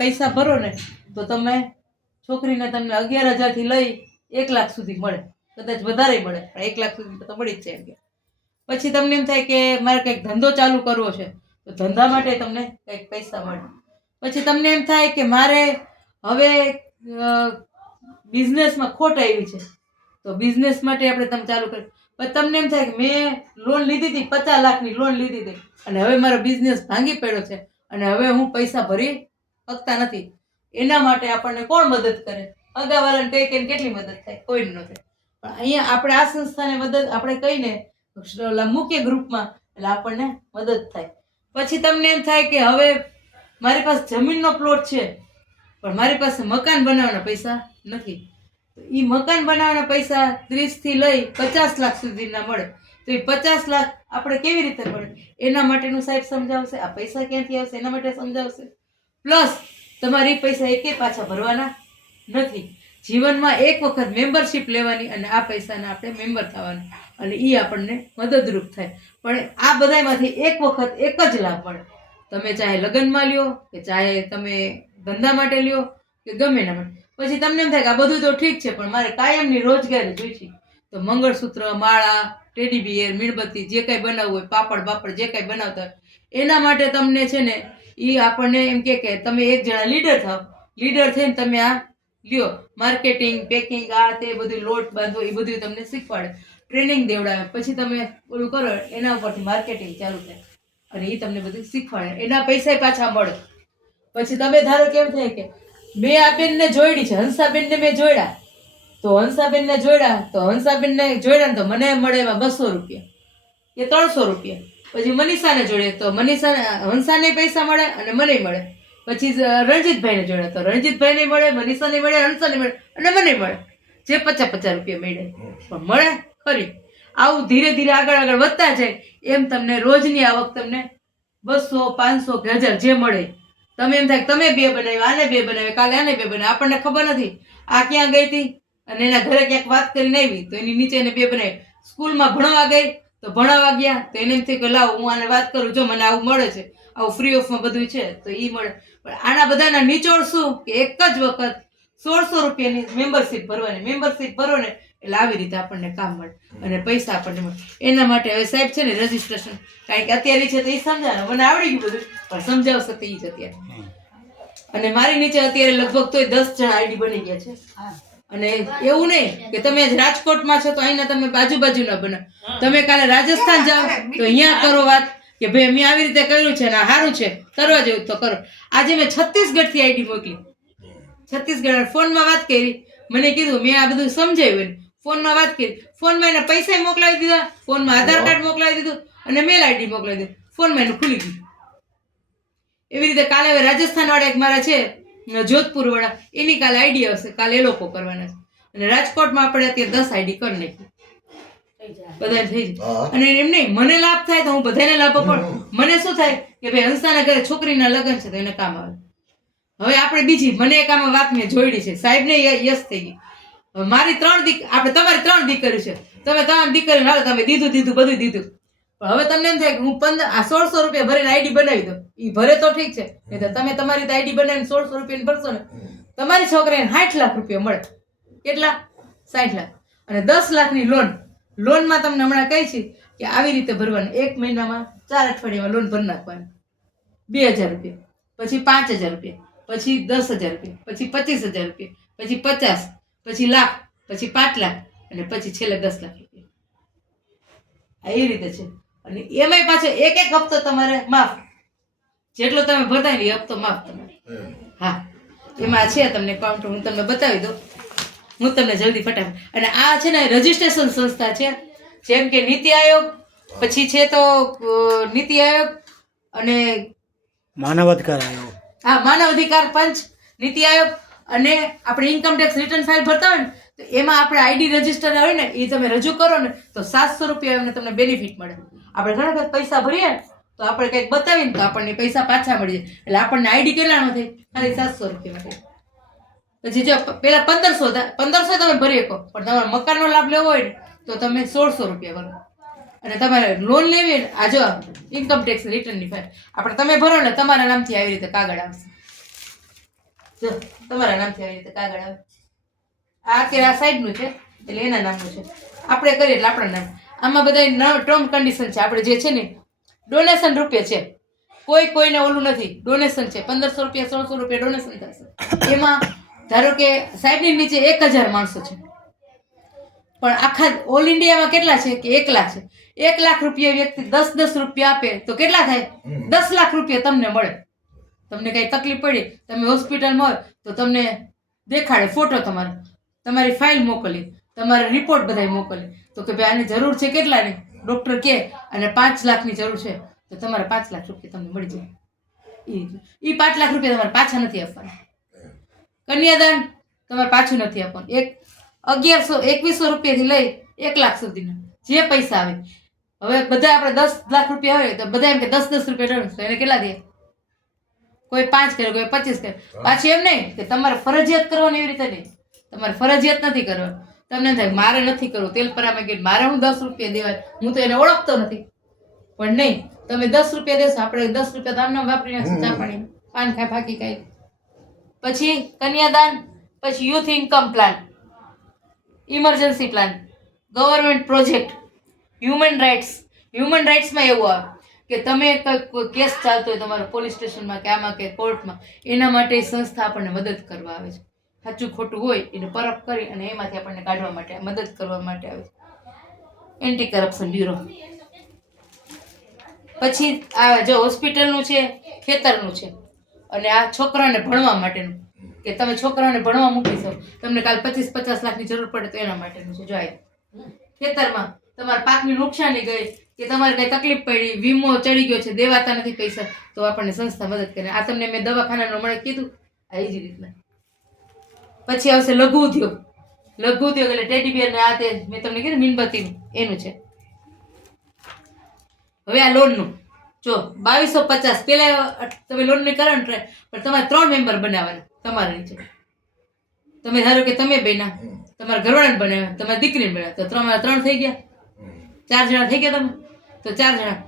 પૈસા ભરો ને તો તમે છોકરીને તમને 11,000 લઈ 1 લાખ સુધી મળે, કદાચ વધારે મળે, પણ 1 લાખ સુધી તો મળી જ જાય. પછી તમને એમ થાય કે મારે કંઈક ધંધો ચાલુ કરવો છે, તો ધંધા માટે તમને કંઈક પૈસા મળે. પછી તમને એમ થાય કે મારે હવે બિઝનેસમાં ખોટ આવી છે, તો બિઝનેસ માટે આપણે તમે ચાલુ કરી. પછી તમને એમ થાય કે મેં લોન લીધી હતી, 50 લાખની લોન લીધી હતી, અને હવે મારો બિઝનેસ ભાંગી પડ્યો છે અને હવે હું પૈસા ભરી શકતા નથી. એના માટે આપણને કોણ મદદ કરે? અગાવાલાને કઈ કઈને કેટલી મદદ થાય? કોઈ ન થાય. પણ અહીંયા આપણે આ સંસ્થાને મદદ આપણે કહીને મુખ્ય ગ્રુપમાં, એટલે આપણને મદદ થાય. પછી તમને એમ થાય કે હવે મારી પાસે જમીનનો પ્લોટ છે, પણ મારી પાસે મકાન બનાવવાના પૈસા નથી. એ મકાન બનાવવાના પૈસા 30 થી લઈ 50 લાખ સુધીના મળે. તો એ 50 લાખ આપણે કેવી રીતે મળે એના માટેનું સાહેબ સમજાવશે. આ પૈસા ક્યાંથી આવશે એના માટે સમજાવશે. પ્લસ તમારી પૈસા એકે પાછા ભરવાના નથી. જીવનમાં એક વખત મેમ્બરશિપ લેવાની અને આ પૈસાના આપણે મેમ્બર થવાના, અને એ આપણને મદદરૂપ થાય. પણ આ બધામાંથી એક વખત એક જ લાભ મળે. તમે ચાહે લગ્નમાં લ્યો કે ચાહે તમે ધંધા માટે લ્યો કે ગમે એના માટે. પછી તમને એમ થાય કે આ બધું તો ઠીક છે, પણ મારે કાયમની રોજગારી જોઈ છે. તો મંગળસૂત્ર, માળા, ટેડી બિયર, મીણબત્તી જે કંઈ બનાવવું હોય, પાપડ બાપડ જે કંઈ બનાવતા હોય, એના માટે તમને છે ને એ આપણને એમ કે તમે એક જણા લીડર થાવ. લીડર થઈને તમે આ લ્યો, માર્કેટિંગ, પેકિંગ, આ તે બધું લોટ બાંધો એ બધું તમને શીખવાડે, ટ્રેનિંગ દેવડાવે. પછી તમે ઓલું કરો, એના ઉપરથી માર્કેટિંગ ચાલુ થાય અને એ તમને બધું શીખવાડે. એના પૈસા પાછા મળે. પછી તમે ધારો કેમ થાય કે મેં આ બેનને જોડી છે, હંસાબેનને મેં જોડ્યા, તો હંસાબેનને જોડ્યા ને તો મને મળે એમાં 200 રૂપિયા કે 300 રૂપિયા. પછી મનીષાને જોડે તો હંસાને પૈસા મળે અને મને મળે. પછી રણજીતભાઈને જોડે તો રણજીતભાઈને મળે, મનીષાને મળે, હંસાને મળે અને મને મળે. જે 50 રૂપિયા મળે, પણ મળે ખરી. આવું ધીરે ધીરે આગળ વધતા જાય એમ તમને રોજની આવક તમને 200, 500 કે 1000 જે મળે. તમે એમ થાય તમે 2 બનાવ્યા, આને 2 બનાવ્યા, કાલે આને 2 બનાવ્યા, આપણને ખબર નથી આ ક્યાં ગઈ હતી અને એના ઘરે ક્યાંક વાત કરીને આવી તો એની નીચે એને 2 બનાવી. સ્કૂલમાં ભણવા ગઈ તો ભણાવવા ગયા તો એને એમ થયું કે લાવ હું આને વાત કરું, જો મને આવું મળે છે, આવું ફ્રી ઓફમાં બધું છે તો એ મળે. પણ આના બધાના નિચોડ શું કે એક જ વખત 1600 રૂપિયાની મેમ્બરશિપ ભરવાની. મેમ્બરશિપ ભરો ને એટલે આવી રીતે આપણને કામ મળે અને પૈસા આપણને મળે. એના માટે હવે સાહેબ છે ને રજીસ્ટ્રેશન, કારણ કે અત્યારે છે તો એ સમજાવે, મને આવડી ગયું બધું, પણ સમજાવશે તો એ જ અત્યારે. અને મારી નીચે અત્યારે લગભગ તોય 10 જણા આઈડી બની ગયા છે. અને એવું નહીં કે તમે રાજકોટમાં છો તો અહીંના તમે બાજુના બનાવો. તમે કાલે રાજસ્થાન જાઓ તો અહીંયા કરો વાત કે ભાઈ મેં આવી રીતે કર્યું છે ને આ સારું છે, કરવા જેવું તો કરો. આજે મેં છત્તીસગઢથી આઈડી મોકલી, છત્તીસગઢ ફોનમાં વાત કરી, મને કીધું મેં આ બધું સમજાવ્યું, ફોનમાં વાત કરી, ફોનમાં એના પૈસા મોકલાવી દીધા, ફોનમાં આધાર કાર્ડ મોકલાવી દીધું અને મેલ આઈડી મોકલાવી દીધું, ફોનમાં એનું ખુલી ગયું. એવી રીતે કાલે હવે રાજસ્થાન વાળા એક મારા છે જોધપુર વાળા, એની કાલે આઈડી આવશે, કાલે એ લોકો કરવાના છે. અને રાજકોટમાં આપણે અત્યારે 10 આઈડી કરી નાખી, બધા થઈ જાય. અને એમ નહીં મને લાભ થાય તો હું બધાને લાભ આપું. મને શું થાય કે ભાઈ હંસાના ઘરે છોકરીના લગ્ન છે તો એને કામ આવે. હવે આપણે બીજી મને એક આમાં વાત મેં જોઈડી છે, સાહેબને યસ થઈ ગઈ. મારી 3 આપણે તમારી 3 દીકરી છે, તમે તમારી દીકરી હાલો તમે દીધું બધું દીધું. પણ હવે તમને એમ થાય કે હું 1600 રૂપિયા ભરીને આઈડી બનાવી દઉં, એ ભરે તો ઠીક છે, નહીં તો તમે તમારી આઈડી બનાવીને 1600 રૂપિયા ભરશો ને તમારી છોકરીને 60 લાખ રૂપિયા મળે. કેટલા? 60 લાખ. અને 10 લાખની લોનમાં તમને હમણાં કહી છે કે આવી રીતે ભરવાની. 1 મહિનામાં 4 અઠવાડિયામાં લોન ભરી નાખવાની. 2000 રૂપિયા, પછી 5000 રૂપિયા, પછી 10000 રૂપિયા, પછી 25000 રૂપિયા, પછી 50, પછી લાખ, પછી 5 લાખ અને પછી છેલ્લે 10 લાખ રૂપિયા. આ એ રીતે છે. અને એમાંય પાછો એક હપ્તો તમારે માફ, જેટલો તમે ભરતા ને એ હપ્તો માફ તમારે. હા, એમાં છે તમને કાઉન્ટર, હું તમને બતાવી દઉં, હું તમને જલ્દી ફટાફટ. અને આ છે ને રજીસ્ટ્રેશન સંસ્થા છે, જેમ કે નીતિ આયોગ, પછી છે તો નીતિ આયોગ અને માનવ અધિકાર આયોગ, હા માનવ અધિકાર પંચ, નીતિ આયોગ, અને આપણે ઇન્કમ ટેક્સ રિટર્ન ફાઇલ ભરતા હોય ને તો એમાં આપણે આઈડી રજીસ્ટર હોય ને એ તમે રજૂ કરો ને તો 700 રૂપિયા એમને તમને બેનિફિટ મળે. આપણે ઘણા બધા પૈસા ભરીએ તો આપણે કંઈક બતાવીને તો આપણને પૈસા પાછા મળી જાય. એટલે આપણને આઈડી કેટલાનો થાય? ખાલી 700 રૂપિયા થાય. પછી જો પેલા 1500 તમે ભરી શકો, પણ તમારે મકાનનો લાભ લેવો હોય ને તો તમે 1600 રૂપિયા ભરો. અને તમારે લોન લેવી ને આ જો ઇન્કમ ટેક્સ રિટર્નની ફાઇલ આપણે તમે ભરો ને તમારા નામથી આવી રીતે કાગળ આવશે. જો તમારા નામથી આવી રીતે કાગળ આવે આ કે આ સાઈડનું છે એટલે એના નામનું છે આપણે કરીએ એટલે આપણા નામ આમાં બધા ટર્મ કન્ડિશન છે આપણે જે છે ને ડોનેશન રૂપે છે કોઈને ઓલું નથી ડોનેશન છે 1500 રૂપિયા 1600 રૂપિયા ડોનેશન થશે એમાં ધારો કે સાહેબની નીચે 1000 માણસો છે પણ આખા ઓલ ઇન્ડિયામાં કેટલા છે કે 1 લાખ છે 1 લાખ રૂપિયા વ્યક્તિ 10 રૂપિયા આપે તો કેટલા થાય 10 લાખ રૂપિયા તમને મળે તમને કઈ તકલીફ પડી તમે હોસ્પિટલમાં હોય તો તમને દેખાડે ફોટો તમારી ફાઇલ મોકલી તમારે રિપોર્ટ બધાય મોકલે તો કે ભાઈ આની જરૂર છે કેટલાની ડૉક્ટર કહે અને 5 લાખની જરૂર છે તો તમારે 5 લાખ રૂપિયા તમને મળી જાય એ 5 લાખ રૂપિયા તમારે પાછા નથી આપવાના કન્યાદાન તમારે પાછું નથી આપવાનું 2100 રૂપિયાથી લઈ 1 લાખ સુધીના જે પૈસા આવે હવે બધા આપણે 10 લાખ રૂપિયા હોય તો બધા એમ કે 10 રૂપિયા ડોનેટ તો એને કેટલા દે કોઈ 5 કરે કોઈ 25 કરે પાછી એમ નહીં કે તમારે ફરજિયાત કરવાની એવી રીતે નહીં તમારે ફરજિયાત નથી કરવાનું તમને એમ થાય મારે નથી કરવું તેલપરામાં ગઈ મારે હું 10 રૂપિયા દેવાય હું તો એને ઓળખતો નથી પણ નહીં તમે 10 રૂપિયા દેશો આપણે 10 રૂપિયા દામના વાપરી નાખશું ચા પાણી પાન ખાય ફાકી ખાય પછી કન્યાદાન પછી youth income plan emergency plan government project human રાઇટ્સમાં એવું આવે કે તમે કોઈ કેસ ચાલતો હોય તમારો પોલીસ સ્ટેશનમાં કે આમાં કે કોર્ટમાં એના માટે સંસ્થા આપણને મદદ કરવા આવે છે સાચું ખોટું હોય એને પરખ કરી અને એમાંથી આપણને કાઢવા માટે મદદ કરવા માટે આવે છે એન્ટી કરપ્શન બ્યુરો પછી આ જો હોસ્પિટલનું છે ખેતરનું છે અને આ છોકરાને ભણવા માટેનું કે તમે છોકરાઓને ભણવા મૂકી શકો તમને કાલ 25-50 લાખની જરૂર પડે તો એના માટેનું છે જો આ ખેતરમાં તમારા પાકની નુકસાની ગઈ કે તમારે કઈ તકલીફ પડી વીમો ચડી ગયો છે દેવાતા નથી પૈસા તો આપણને સંસ્થા મદદ કરે આ તમને મેં દવાખાનાનું મળે કીધું આ એ જ રીતના પછી આવશે લઘુ ઉદ્યોગ એટલે ટેડી બિયર ને આ તે મેં તમને કીધું મીણબત્તીનું એનું છે હવે આ લોનનું જો 2250 પેલા તમે લોનની કરો ને ટ્રાય પણ તમારે 3 મેમ્બર બનાવવાના તમારા નીચે તમે ધારો કે તમે બન્યા તમારા ઘરવાળાને બનાવ્યા તમારી દીકરીને બનાવ્યા તો 3 થઈ ગયા 4 જણા થઈ ગયા તમે તો 4 જણા